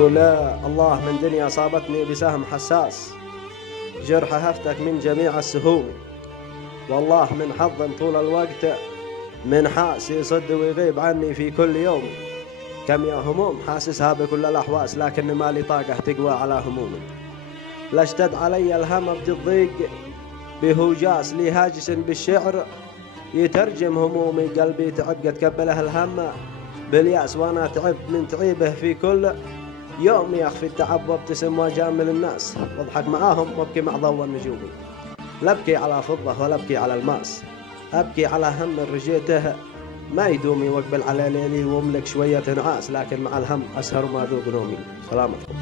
يقول لا الله من دنيا أصابتني بسهم حساس، جرح هفتك من جميع السهوم، والله من حظ طول الوقت من حاس يصد ويغيب عني في كل يوم. كم يا هموم حاسسها بكل الأحواس، لكن ما لي طاقة تقوى على همومي. لا اشتد علي الهم بتضيق بهوجاس لي هاجس بالشعر يترجم همومي. قلبي تعب قد كبله الهم بالياس، وانا تعبت من تعيبه في كل يوم. يخفي التعب وابتسم واجامل الناس، واضحك معاهم وابكي مع ضوء النجوم. لا ابكي على فضة ولا ابكي على الماس، ابكي على هم رجيته ما يدومي، واقبل على ليلي واملك شوية نعاس، لكن مع الهم اسهر وما ذوق نومي. سلامتكم.